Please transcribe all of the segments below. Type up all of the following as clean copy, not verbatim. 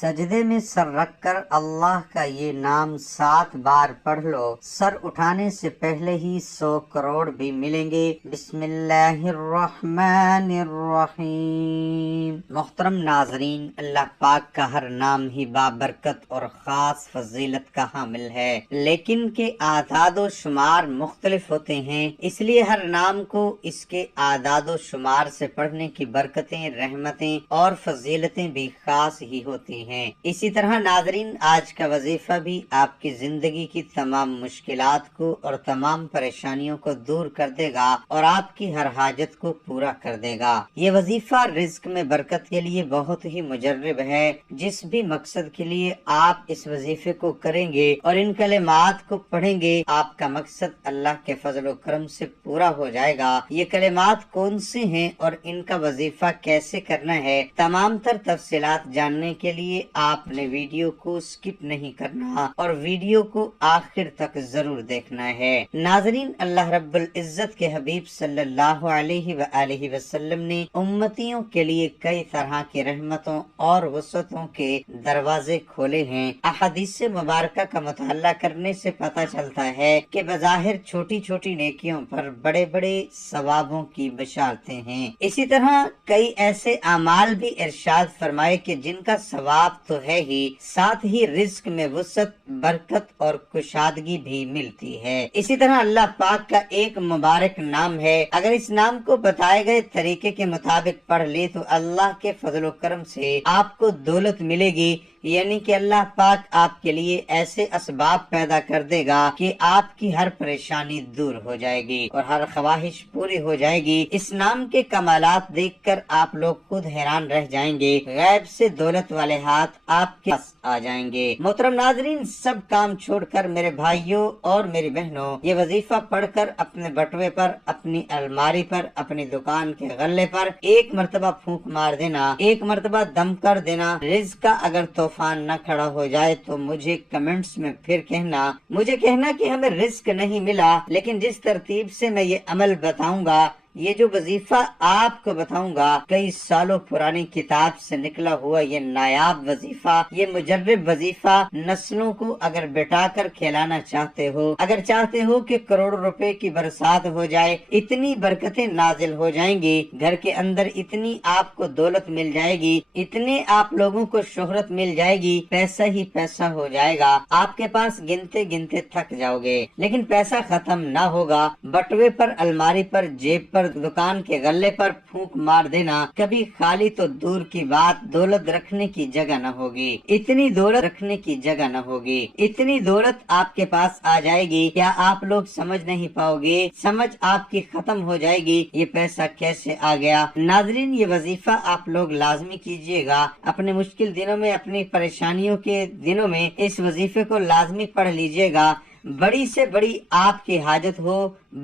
سجدے میں سر رکھ کر اللہ کا یہ نام 7 بار پڑھ لو، سر اٹھانے سے پہلے ہی 100 کروڑ بھی ملیں گے۔ بسم اللہ الرحمن الرحیم۔ محترم ناظرین، اللہ پاک کا ہر نام ہی بابرکت اور خاص فضیلت کا حامل ہے، لیکن کے اعداد و شمار مختلف ہوتے ہیں، اس لیے ہر نام کو اس کے اعداد و شمار سے پڑھنے کی برکتیں، رحمتیں اور فضیلتیں بھی خاص ہی ہوتی ہیں۔ اسی طرح ناظرین، آج کا وظیفہ بھی آپ کی زندگی کی تمام مشکلات کو اور تمام پریشانیوں کو دور کر دے گا اور آپ کی ہر حاجت کو پورا کر دے گا۔ یہ وظیفہ رزق میں برکت کے لیے بہت ہی مجرب ہے۔ جس بھی مقصد کے لیے آپ اس وظیفے کو کریں گے اور ان کلمات کو پڑھیں گے، آپ کا مقصد اللہ کے فضل و کرم سے پورا ہو جائے گا۔ یہ کلمات کون سے ہیں اور ان کا وظیفہ کیسے کرنا ہے، تمام تر تفصیلات جاننے کے لیے آپ نے ویڈیو کو سکپ نہیں کرنا اور ویڈیو کو آخر تک ضرور دیکھنا ہے۔ ناظرین، اللہ رب العزت کے حبیب صلی اللہ علیہ وآلہ وسلم نے امتیوں کے لیے کئی طرح کی رحمتوں اور وسعتوں کے دروازے کھولے ہیں۔ احادیث مبارکہ کا مطالعہ کرنے سے پتہ چلتا ہے کہ بظاہر چھوٹی چھوٹی نیکیوں پر بڑے بڑے ثوابوں کی بشارتیں ہیں۔ اسی طرح کئی ایسے اعمال بھی ارشاد فرمائے کہ جن کا ثواب تو ہے ہی، ساتھ ہی رزق میں وسعت، برکت اور کشادگی بھی ملتی ہے۔ اسی طرح اللہ پاک کا ایک مبارک نام ہے، اگر اس نام کو بتائے گئے طریقے کے مطابق پڑھ لے تو اللہ کے فضل و کرم سے آپ کو دولت ملے گی، یعنی کہ اللہ پاک آپ کے لیے ایسے اسباب پیدا کر دے گا کہ آپ کی ہر پریشانی دور ہو جائے گی اور ہر خواہش پوری ہو جائے گی۔ اس نام کے کمالات دیکھ کر آپ لوگ خود حیران رہ جائیں گے، غیب سے دولت والے ہاتھ آپ کے پاس آ جائیں گے۔ محترم ناظرین، سب کام چھوڑ کر میرے بھائیوں اور میری بہنوں، یہ وظیفہ پڑھ کر اپنے بٹوے پر، اپنی الماری پر، اپنی دکان کے غلے پر ایک مرتبہ پھونک مار دینا، ایک مرتبہ دم کر دینا۔ رزق کا اگر طوفان نہ کھڑا ہو جائے تو مجھے کمنٹس میں پھر کہنا کہ ہمیں رزق نہیں ملا، لیکن جس ترتیب سے میں یہ عمل بتاؤں گا، یہ جو وظیفہ آپ کو بتاؤں گا، کئی سالوں پرانی کتاب سے نکلا ہوا یہ نایاب وظیفہ، یہ مجرب وظیفہ، نسلوں کو اگر بٹا کر کھلانا چاہتے ہو، اگر چاہتے ہو کہ کروڑ روپے کی برسات ہو جائے، اتنی برکتیں نازل ہو جائیں گی گھر کے اندر، اتنی آپ کو دولت مل جائے گی، اتنے آپ لوگوں کو شہرت مل جائے گی، پیسہ ہی پیسہ ہو جائے گا، آپ کے پاس گنتے گنتے تھک جاؤ گے، لیکن پیسہ ختم نہ ہوگا۔ بٹوے پر، الماری پر، جیب پر، دکان کے غلے پر پھونک مار دینا، کبھی خالی تو دور کی بات، دولت رکھنے کی جگہ نہ ہوگی، اتنی دولت رکھنے کی جگہ نہ ہوگی، اتنی دولت آپ کے پاس آ جائے گی، کیا آپ لوگ سمجھ نہیں پاؤ گے، سمجھ آپ کی ختم ہو جائے گی یہ پیسہ کیسے آ گیا۔ ناظرین، یہ وظیفہ آپ لوگ لازمی کیجئے گا، اپنے مشکل دنوں میں، اپنی پریشانیوں کے دنوں میں اس وظیفے کو لازمی پڑھ لیجئے گا۔ بڑی سے بڑی آپ کی حاجت ہو،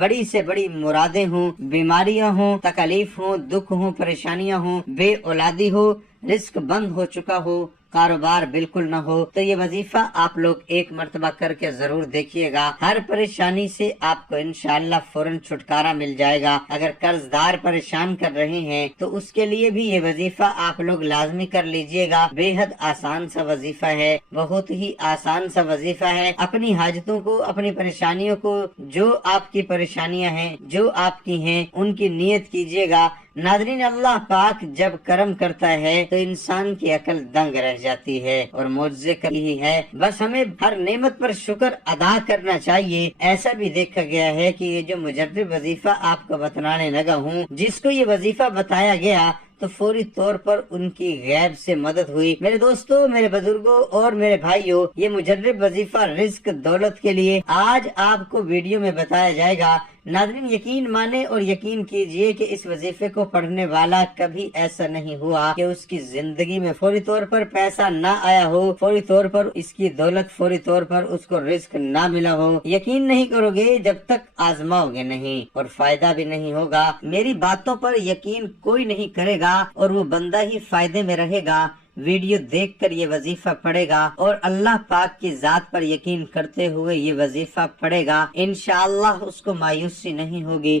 بڑی سے بڑی مرادیں ہوں، بیماریاں ہوں، تکلیف ہوں، دکھ ہوں، پریشانیاں ہوں، بے اولادی ہو، رزق بند ہو چکا ہو، کاروبار بالکل نہ ہو، تو یہ وظیفہ آپ لوگ ایک مرتبہ کر کے ضرور دیکھیے گا۔ ہر پریشانی سے آپ کو انشاءاللہ فوراً چھٹکارا مل جائے گا۔ اگر قرض دار پریشان کر رہے ہیں تو اس کے لیے بھی یہ وظیفہ آپ لوگ لازمی کر لیجئے گا۔ بے حد آسان سا وظیفہ ہے، بہت ہی آسان سا وظیفہ ہے۔ اپنی حاجتوں کو، اپنی پریشانیوں کو، جو آپ کی پریشانیاں ہیں، جو آپ کی ہیں، ان کی نیت کیجئے گا۔ ناظرین، اللہ پاک جب کرم کرتا ہے تو انسان کی عقل دنگ رہ جاتی ہے اور معجزے کرتی ہے۔ بس ہمیں ہر نعمت پر شکر ادا کرنا چاہیے۔ ایسا بھی دیکھا گیا ہے کہ یہ جو مجرب وظیفہ آپ کو بتلانے لگا ہوں، جس کو یہ وظیفہ بتایا گیا تو فوری طور پر ان کی غیب سے مدد ہوئی۔ میرے دوستوں، میرے بزرگوں اور میرے بھائیوں، یہ مجرب وظیفہ رزق، دولت کے لیے آج آپ کو ویڈیو میں بتایا جائے گا۔ ناظرین، یقین مانے اور یقین کیجئے کہ اس وظیفے کو پڑھنے والا کبھی ایسا نہیں ہوا کہ اس کی زندگی میں فوری طور پر پیسہ نہ آیا ہو، فوری طور پر اس کی دولت، فوری طور پر اس کو رزق نہ ملا ہو۔ یقین نہیں کرو گے جب تک آزماؤ گے نہیں، اور فائدہ بھی نہیں ہوگا۔ میری باتوں پر یقین کوئی نہیں کرے گا اور وہ بندہ ہی فائدے میں رہے گا۔ ویڈیو دیکھ کر یہ وظیفہ پڑھے گا اور اللہ پاک کی ذات پر یقین کرتے ہوئے یہ وظیفہ پڑھے گا، انشاءاللہ اس کو مایوسی نہیں ہوگی،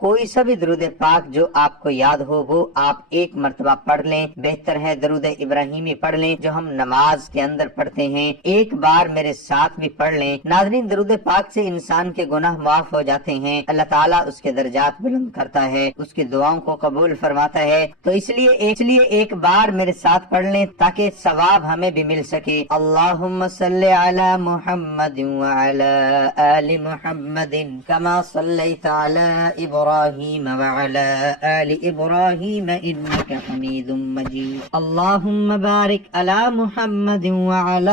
کوئی سا بھی درود پاک جو آپ کو یاد ہو وہ آپ ایک مرتبہ پڑھ لیں، بہتر ہے درود ابراہیمی پڑھ لیں جو ہم نماز کے اندر پڑھتے ہیں، ایک بار میرے ساتھ بھی پڑھ لیں۔ ناظرین، درود پاک سے انسان کے گناہ معاف ہو جاتے ہیں، اللہ تعالیٰ اس کے درجات بلند کرتا ہے، اس کی دعاؤں کو قبول فرماتا ہے، تو اس لیے ایک بار میرے ساتھ پڑھ لیں تاکہ ثواب ہمیں بھی مل سکے۔ اللہم صلی علی محمد وعلی آل محمد کما صلیت علی ابراہیم وعلی آل ابراہیم انک حمید مجید۔ اللہم بارک علی محمد وعلی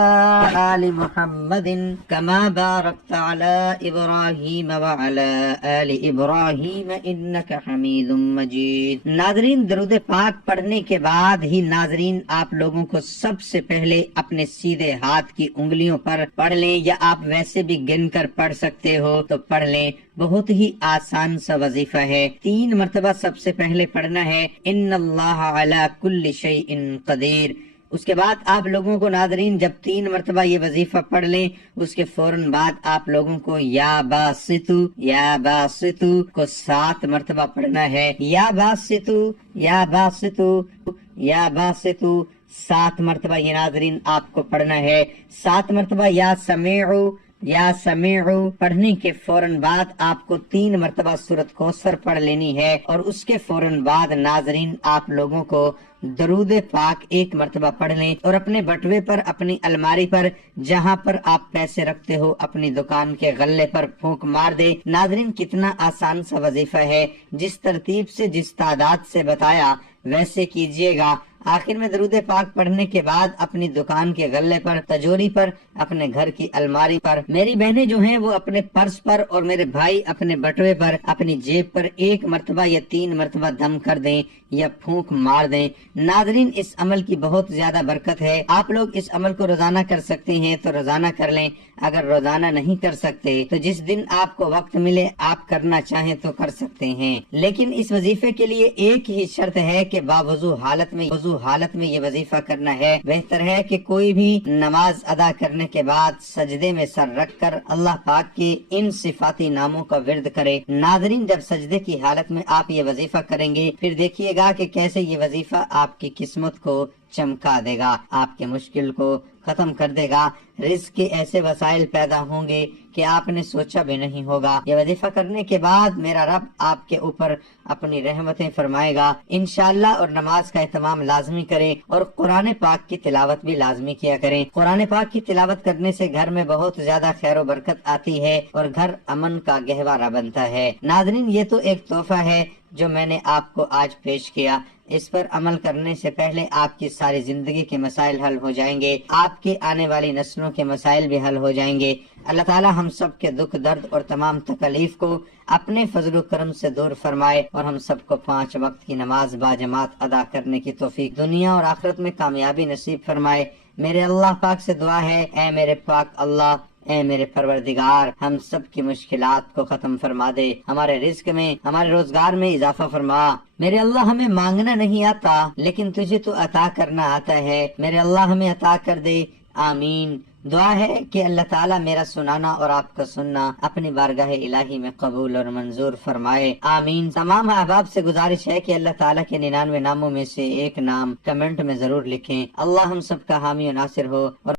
آل محمد کما بارکت علی ابراہیم وعلی آل ابراہیم انک حمید مجید۔ ناظرین، درود پاک پڑھنے کے بعد ہی ناظرین آپ لوگوں کو سب سے پہلے اپنے سیدھے ہاتھ کی انگلیوں پر پڑھ لیں، یا آپ ویسے بھی گن کر پڑھ سکتے ہو تو پڑھ لیں، بہت ہی آسان سا وظیفہ ہے۔ 3 مرتبہ سب سے پہلے پڑھنا ہے ان اللہ علی کل شیء قدیر۔ اس کے بعد آپ لوگوں کو ناظرین جب 3 مرتبہ یہ وظیفہ پڑھ لیں، اس کے فوراً بعد آپ لوگوں کو یا باسطو کو 7 مرتبہ پڑھنا ہے، یا باسطو 7 مرتبہ یہ ناظرین آپ کو پڑھنا ہے۔ 7 مرتبہ یا سمیعو پڑھنے کے فوراً بعد آپ کو 3 مرتبہ سورۃ کوثر پڑھ لینی ہے، اور اس کے فوراً بعد ناظرین آپ لوگوں کو درود پاک 1 مرتبہ پڑھ لیں، اور اپنے بٹوے پر، اپنی الماری پر، جہاں پر آپ پیسے رکھتے ہو، اپنی دکان کے غلے پر پھونک مار دے۔ ناظرین کتنا آسان سا وظیفہ ہے، جس ترتیب سے، جس تعداد سے بتایا ویسے کیجئے گا۔ آخر میں درود پاک پڑھنے کے بعد اپنی دکان کے غلے پر، تجوری پر، اپنے گھر کی الماری پر، میری بہنیں جو ہیں وہ اپنے پرس پر، اور میرے بھائی اپنے بٹوے پر، اپنی جیب پر 1 مرتبہ یا 3 مرتبہ دم کر دیں یا پھونک مار دیں۔ ناظرین اس عمل کی بہت زیادہ برکت ہے، آپ لوگ اس عمل کو روزانہ کر سکتے ہیں تو روزانہ کر لیں، اگر روزانہ نہیں کر سکتے تو جس دن آپ کو وقت ملے آپ کرنا چاہیں تو کر سکتے ہیں، لیکن اس وظیفے کے لیے ایک ہی شرط ہے کہ باوضو حالت میں یہ وظیفہ کرنا ہے۔ بہتر ہے کہ کوئی بھی نماز ادا کرنے کے بعد سجدے میں سر رکھ کر اللہ پاک کے ان صفاتی ناموں کا ورد کرے۔ ناظرین جب سجدے کی حالت میں آپ یہ وظیفہ کریں گے، پھر دیکھیے گا کہ کیسے یہ وظیفہ آپ کی قسمت کو چمکا دے گا، آپ کے مشکل کو ختم کر دے گا، رزق کے ایسے وسائل پیدا ہوں گے کہ آپ نے سوچا بھی نہیں ہوگا۔ یہ وظیفہ کرنے کے بعد میرا رب آپ کے اوپر اپنی رحمتیں فرمائے گا انشاءاللہ، اور نماز کا اہتمام لازمی کریں، اور قرآن پاک کی تلاوت بھی لازمی کیا کریں۔ قرآن پاک کی تلاوت کرنے سے گھر میں بہت زیادہ خیر و برکت آتی ہے، اور گھر امن کا گہوارہ بنتا ہے۔ ناظرین یہ تو ایک تحفہ ہے جو میں نے آپ کو آج پیش کیا، اس پر عمل کرنے سے پہلے آپ کی ساری زندگی کے مسائل حل ہو جائیں گے، آپ کے آنے والی نسلوں کے مسائل بھی حل ہو جائیں گے۔ اللہ تعالی ہم سب کے دکھ درد اور تمام تکلیف کو اپنے فضل و کرم سے دور فرمائے، اور ہم سب کو 5 وقت کی نماز باجماعت ادا کرنے کی توفیق دنیا اور آخرت میں کامیابی نصیب فرمائے۔ میرے اللہ پاک سے دعا ہے، اے میرے پاک اللہ، اے میرے پروردگار، ہم سب کی مشکلات کو ختم فرما دے، ہمارے رزق میں، ہمارے روزگار میں اضافہ فرما۔ میرے اللہ ہمیں مانگنا نہیں آتا لیکن تجھے تو عطا کرنا آتا ہے، میرے اللہ ہمیں عطا کر دے، آمین۔ دعا ہے کہ اللہ تعالیٰ میرا سنانا اور آپ کا سننا اپنی بارگاہ الہی میں قبول اور منظور فرمائے، آمین۔ تمام احباب سے گزارش ہے کہ اللہ تعالیٰ کے 99 ناموں میں سے ایک نام کمنٹ میں ضرور لکھیں۔ اللہ ہم سب کا حامی و ناصر ہو، اور